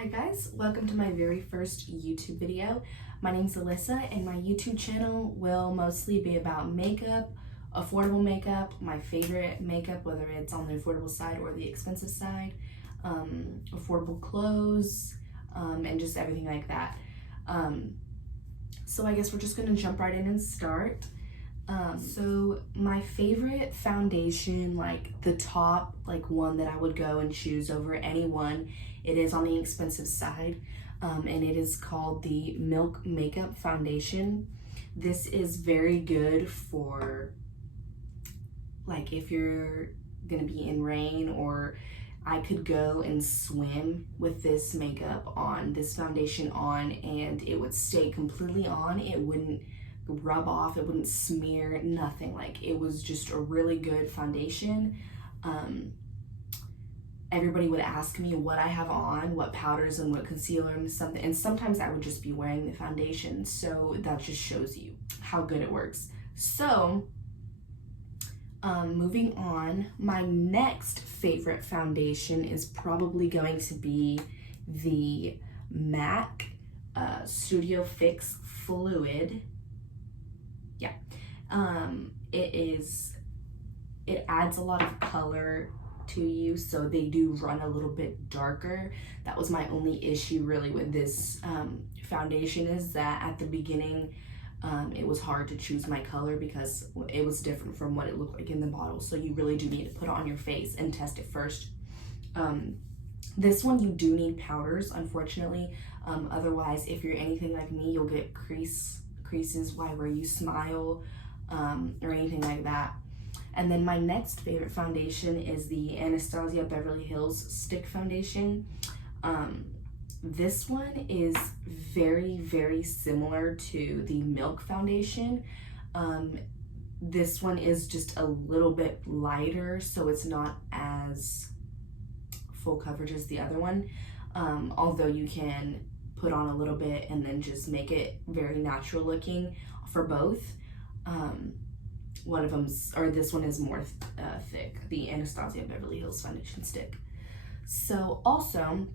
Hi guys, welcome to my very first YouTube video. My name's Alyssa and my YouTube channel will mostly be about makeup, affordable makeup, my favorite makeup, whether it's on the affordable side or the expensive side, affordable clothes, and just everything like that. So I guess we're just gonna jump right in and start. So my favorite foundation, like the top, like one that I would go and choose over any one, it is on the expensive side, and it is called the Milk Makeup Foundation. This is very good for like if you're gonna be in rain, or I could go and swim with this makeup on, this foundation on, and it would stay completely on. It wouldn't rub off, it wouldn't smear, nothing. Like, it was just a really good foundation. Everybody would ask me what I have on, what powders and what concealer and something, and sometimes I would just be wearing the foundation, so that just shows you how good it works. So moving on, my next favorite foundation is probably going to be the MAC Studio Fix Fluid. Yeah, it adds a lot of color to you, so they do run a little bit darker. That was my only issue really with this foundation, is that at the beginning it was hard to choose my color because it was different from what it looked like in the bottle, so you really do need to put it on your face and test it first. This one you do need powders, unfortunately. Otherwise, if you're anything like me, you'll get creases where you smile, or anything like that. And then my next favorite foundation is the Anastasia Beverly Hills Stick Foundation. This one is very, very similar to the Milk Foundation. This one is just a little bit lighter, so it's not as full coverage as the other one. Although you can put on a little bit and then just make it very natural looking for both. One of them's, or this one is more thick, the Anastasia Beverly Hills Foundation Stick. So also,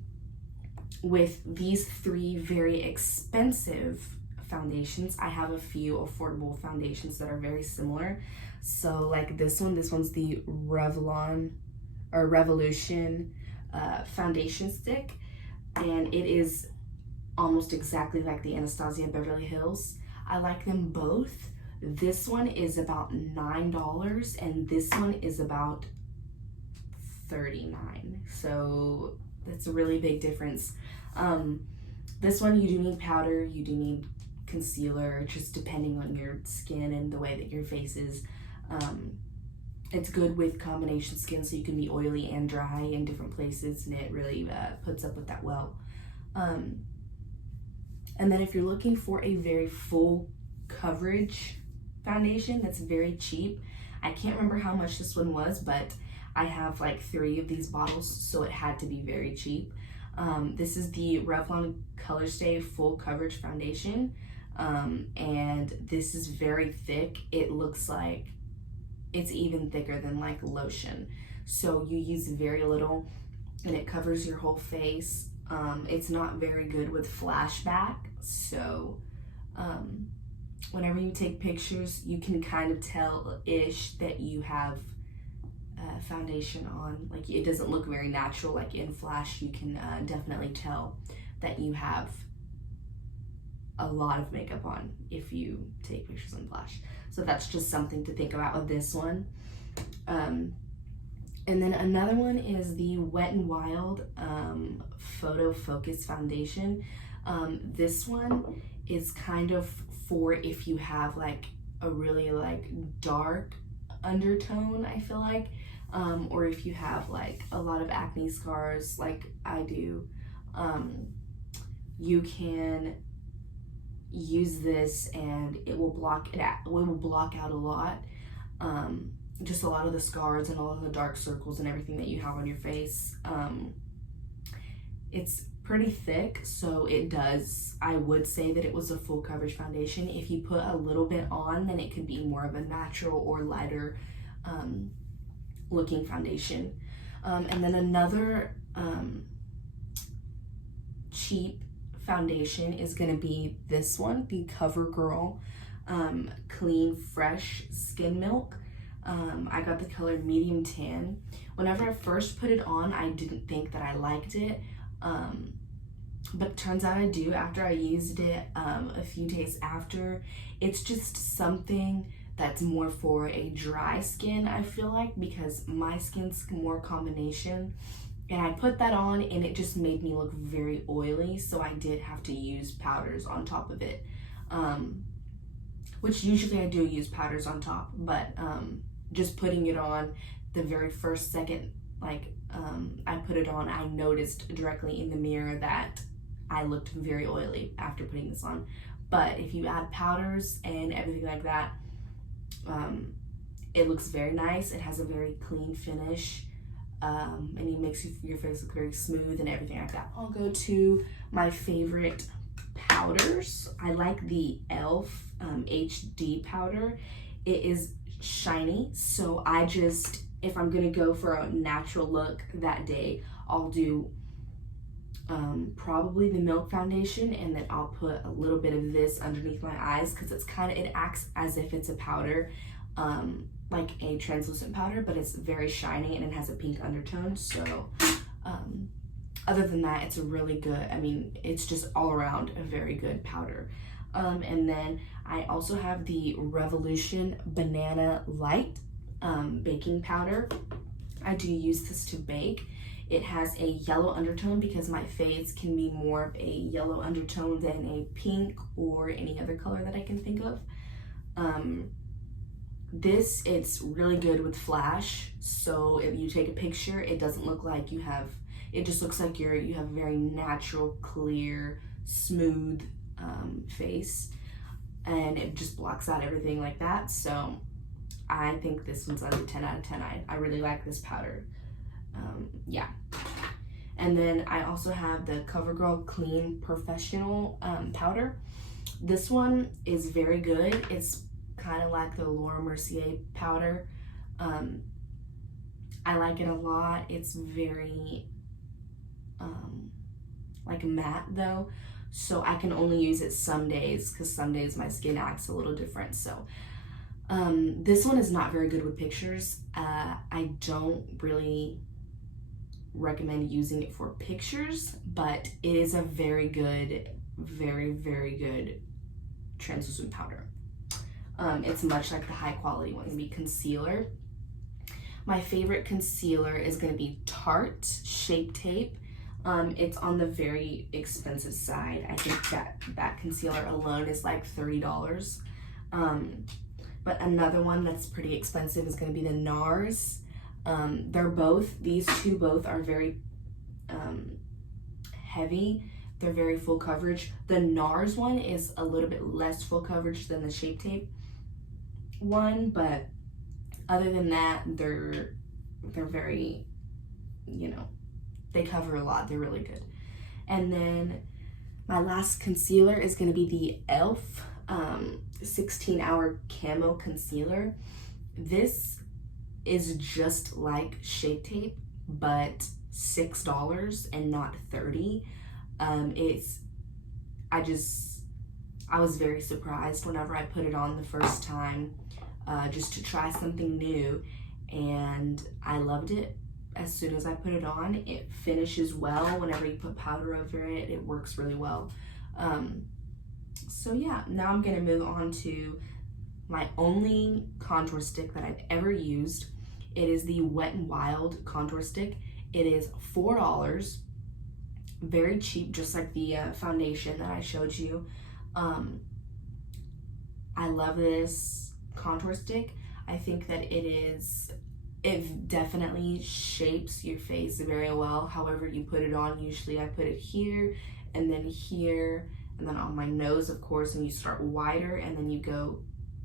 with these three very expensive foundations, I have a few affordable foundations that are very similar. So like this one's the Revolution foundation stick, and it is almost exactly like the Anastasia Beverly Hills. I like them both. This one is about $9 and this one is about $39. So that's a really big difference. This one you do need powder, you do need concealer, just depending on your skin and the way that your face is. It's good with combination skin, so you can be oily and dry in different places, and it really puts up with that well. And then if you're looking for a very full coverage foundation that's very cheap, I can't remember how much this one was, but I have like 3 of these bottles, so it had to be very cheap. This is the Revlon Color Stay Full Coverage Foundation, and this is very thick. It looks like it's even thicker than like lotion, so you use very little and it covers your whole face. It's not very good with flashback, so whenever you take pictures, you can kind of tell-ish that you have foundation on. Like, it doesn't look very natural. Like in flash, you can definitely tell that you have a lot of makeup on if you take pictures in flash. So that's just something to think about with this one. And then another one is the Wet n Wild Photo Focus Foundation. This one is kind of for if you have like a really like dark undertone, I feel like, or if you have like a lot of acne scars like I do. You can use this and it will block out a lot, just a lot of the scars and all of the dark circles and everything that you have on your face. It's pretty thick, so I would say that it was a full coverage foundation. If you put a little bit on, then it could be more of a natural or lighter looking foundation. And then another cheap foundation is gonna be this one, the CoverGirl Clean Fresh Skin Milk. I got the color medium tan. Whenever I first put it on, I didn't think that I liked it, but it turns out I do after I used it a few days after. It's just something that's more for a dry skin, I feel like, because my skin's more combination. And I put that on and it just made me look very oily, so I did have to use powders on top of it. Which usually I do use powders on top, but just putting it on the very first second, I put it on, I noticed directly in the mirror that I looked very oily after putting this on. But if you add powders and everything like that, it looks very nice. It has a very clean finish, and it makes your face look very smooth and everything like that. I'll go to my favorite powders. I like the e.l.f. HD powder. It is shiny, so if I'm gonna go for a natural look that day, I'll do probably the Milk foundation, and then I'll put a little bit of this underneath my eyes because it acts as if it's a powder, like a translucent powder, but it's very shiny and it has a pink undertone. So other than that, it's a really good, it's just all around a very good powder. And then I also have the Revolution Banana Light baking powder. I do use this to bake. It has a yellow undertone because my face can be more of a yellow undertone than a pink or any other color that I can think of. It's really good with flash, so if you take a picture, it doesn't look like it just looks like you have a very natural, clear, smooth face, and it just blocks out everything like that. So I think this one's a 10 out of 10. I really like this powder. Yeah. And then I also have the CoverGirl Clean Professional powder. This one is very good. It's kind of like the Laura Mercier powder. I like it a lot. It's very matte though, so I can only use it some days because some days my skin acts a little different. So this one is not very good with pictures. I don't really recommend using it for pictures, but it is a very good, very, very good translucent powder. It's much like the high quality one. It's gonna be concealer. My favorite concealer is gonna be Tarte Shape Tape. It's on the very expensive side. I think that concealer alone is like $30. But another one that's pretty expensive is gonna be the NARS. These two both are very heavy. They're very full coverage. The NARS one is a little bit less full coverage than the Shape Tape one, but other than that, they're very, they cover a lot. They're really good. And then my last concealer is gonna be the e.l.f. 16-hour Camo Concealer. This is just like Shape Tape, but $6 and not $30. I was very surprised whenever I put it on the first time, just to try something new, and I loved it. As soon as I put it on, it finishes well. Whenever you put powder over it, it works really well. So yeah, now I'm gonna move on to my only contour stick that I've ever used. It is the Wet n Wild contour stick. It is $4, very cheap, just like the foundation that I showed you. I love this contour stick. I think that it definitely shapes your face very well. However you put it on, usually I put it here, and then on my nose, of course, and you start wider, and then you go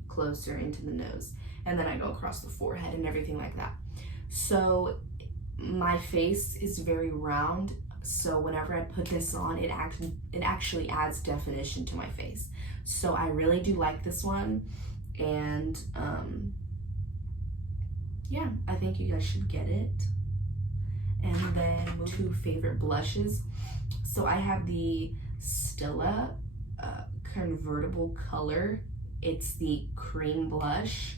closer into the nose, and then I go across the forehead and everything like that. So my face is very round, so whenever I put this on, it actually adds definition to my face. So I really do like this one, and yeah, I think you guys should get it. And then two favorite blushes. So I have the Stella convertible color. It's the cream blush.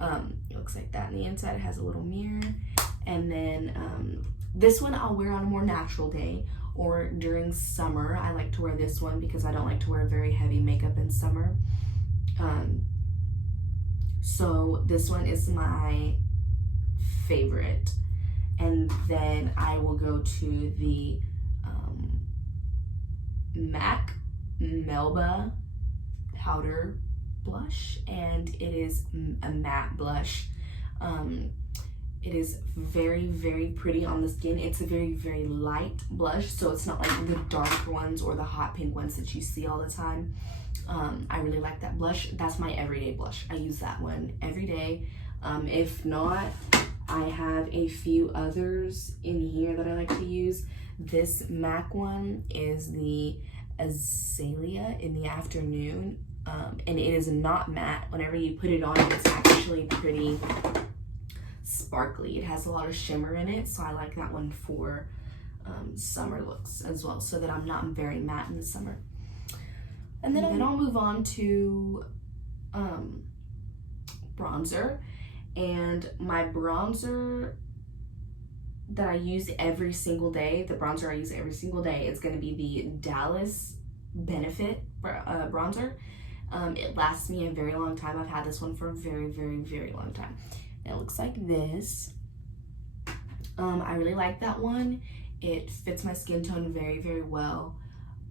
It looks like that. On the inside it has a little mirror. And then this one I'll wear on a more natural day or during summer. I like to wear this one because I don't like to wear very heavy makeup in summer. So this one is my favorite. And then I will go to the MAC Melba powder blush, and it is a matte blush. It is very, very pretty on the skin. It's a very, very light blush, so it's not like the dark ones or the hot pink ones that you see all the time. I really like that blush. That's my everyday blush. I use that one every day. If not, I have a few others in here that I like to use. This MAC one is the Azalea in the Afternoon, and it is not matte. Whenever you put it on, it's actually pretty sparkly. It has a lot of shimmer in it, so I like that one for summer looks as well, so that I'm not very matte in the summer. And then I'll move on to bronzer. And my bronzer that I use every single day, is going to be the Dallas Benefit bronzer. It lasts me a very long time. I've had this one for a very, very, very long time. And it looks like this. I really like that one. It fits my skin tone very, very well.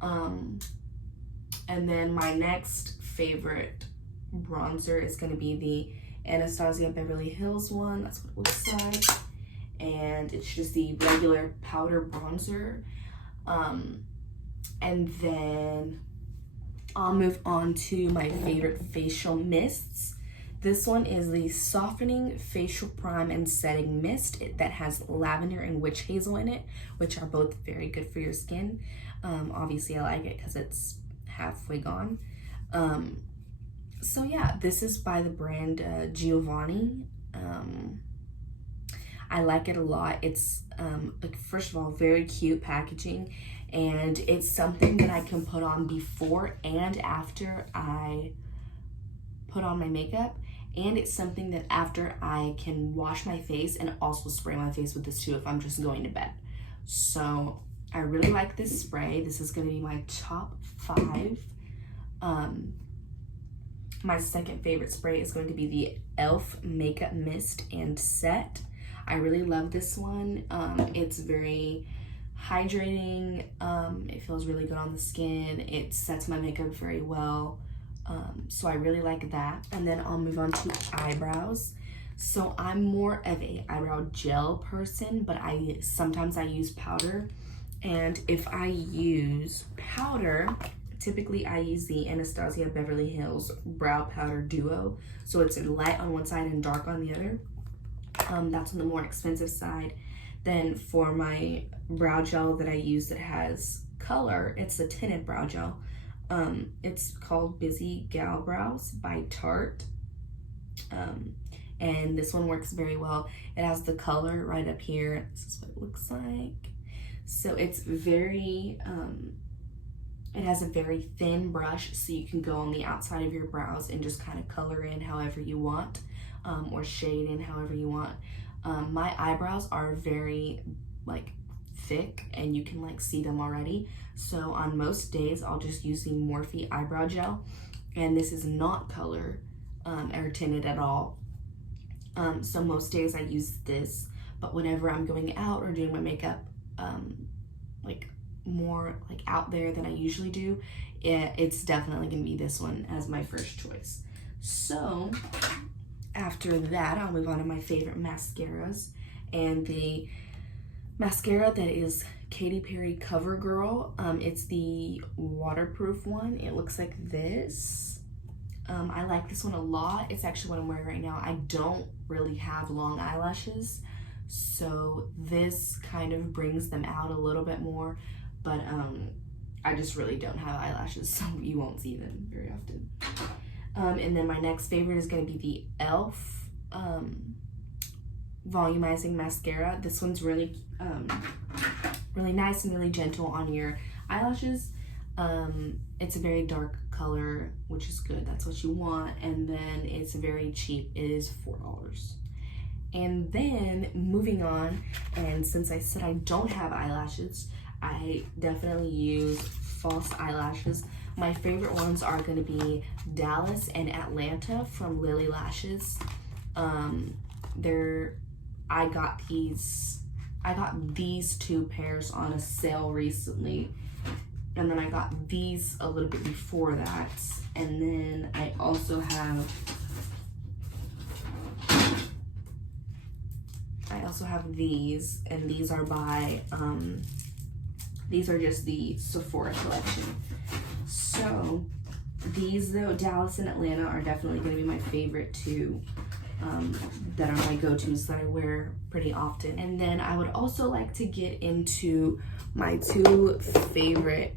And then my next favorite bronzer is going to be the Anastasia Beverly Hills one. That's what it looks like. And it's just the regular powder bronzer. And then I'll move on to my favorite facial mists. This one is the Softening Facial Prime and Setting Mist that has lavender and witch hazel in it, which are both very good for your skin. Obviously I like it because it's halfway gone. So yeah, this is by the brand Giovanni. I like it a lot. It's like, first of all, very cute packaging, and it's something that I can put on before and after I put on my makeup, and it's something that after I can wash my face and also spray my face with this too if I'm just going to bed. So I really like this spray. This is going to be my top 5. My second favorite spray is going to be the e.l.f. Makeup Mist and Set. I really love this one. It's very hydrating. It feels really good on the skin. It sets my makeup very well. So I really like that. And then I'll move on to eyebrows. So I'm more of a eyebrow gel person, but sometimes I use powder. And if I use powder, typically I use the Anastasia Beverly Hills Brow Powder Duo. So it's light on one side and dark on the other. That's on the more expensive side. Then for my brow gel that I use that has color, it's a tinted brow gel. It's called Busy Gal Brows by Tarte. And this one works very well. It has the color right up here. This is what it looks like. So it's very, it has a very thin brush, so you can go on the outside of your brows and just kind of color in however you want, or shade in however you want. My eyebrows are very like thick, and you can like see them already. So on most days, I'll just use the Morphe eyebrow gel, and this is not color or tinted at all. So most days I use this, but whenever I'm going out or doing my makeup, like more like out there than I usually do, it's definitely gonna be this one as my first choice. So after that, I'll move on to my favorite mascaras, and the mascara that is Katy Perry CoverGirl. It's the waterproof one. It looks like this. I like this one a lot. It's actually what I'm wearing right now. I don't really have long eyelashes, so this kind of brings them out a little bit more, but I just really don't have eyelashes, so you won't see them very often. And then my next favorite is going to be the e.l.f. Volumizing Mascara. This one's really really nice and really gentle on your eyelashes. It's a very dark color, which is good. That's what you want. And then it's very cheap. It is $4. And then moving on, and since I said I don't have eyelashes, I definitely use false eyelashes. My favorite ones are going to be Dallas and Atlanta from Lily Lashes. I got these two pairs on a sale recently, and then I got these a little bit before that, and then I also have these, and these are by these are just the Sephora collection. So these though, Dallas and Atlanta, are definitely going to be my favorite two that are my go-tos that I wear pretty often. And then I would also like to get into my two favorite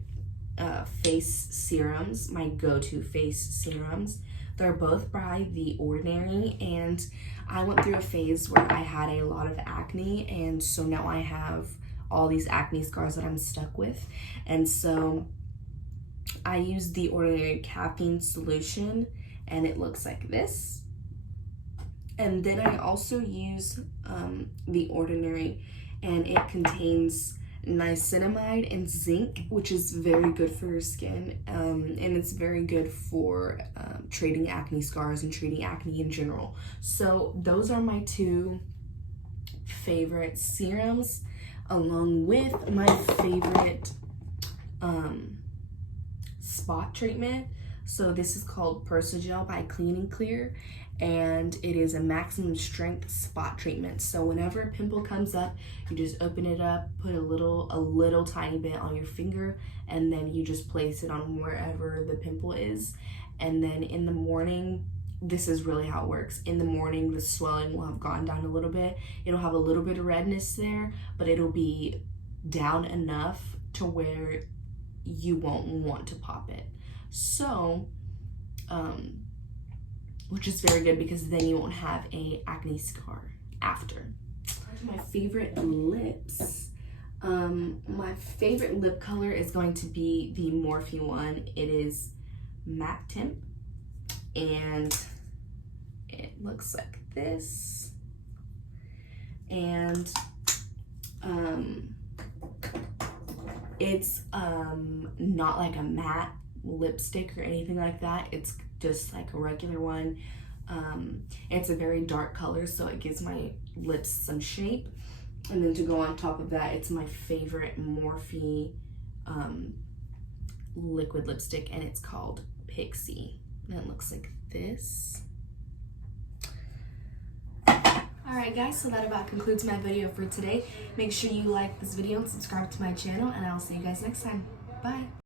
face serums, my go-to face serums. They're both by The Ordinary, and I went through a phase where I had a lot of acne, and so now I have all these acne scars that I'm stuck with. And so I use The Ordinary Caffeine Solution, and it looks like this. And then I also use The Ordinary, and it contains niacinamide and zinc, which is very good for your skin, and it's very good for treating acne scars and treating acne in general. So those are my two favorite serums, along with my favorite spot treatment. So this is called Persogel by Clean and Clear, and it is a maximum strength spot treatment. So whenever a pimple comes up, you just open it up, put a little tiny bit on your finger, and then you just place it on wherever the pimple is. And then in the morning, this is really how it works. In the morning, the swelling will have gone down a little bit. It'll have a little bit of redness there, but it'll be down enough to where you won't want to pop it. So, which is very good, because then you won't have a acne scar after. My favorite lips. My favorite lip color is going to be the Morphe one. It is Matte Temp, and it looks like this. And it's not like a matte lipstick or anything like that. It's just like a regular one. It's a very dark color, so it gives my lips some shape. And then to go on top of that, it's my favorite Morphe liquid lipstick, and it's called Pixie, and it looks like this. Alright guys, so that about concludes my video for today. Make sure you like this video and subscribe to my channel, and I'll see you guys next time. Bye!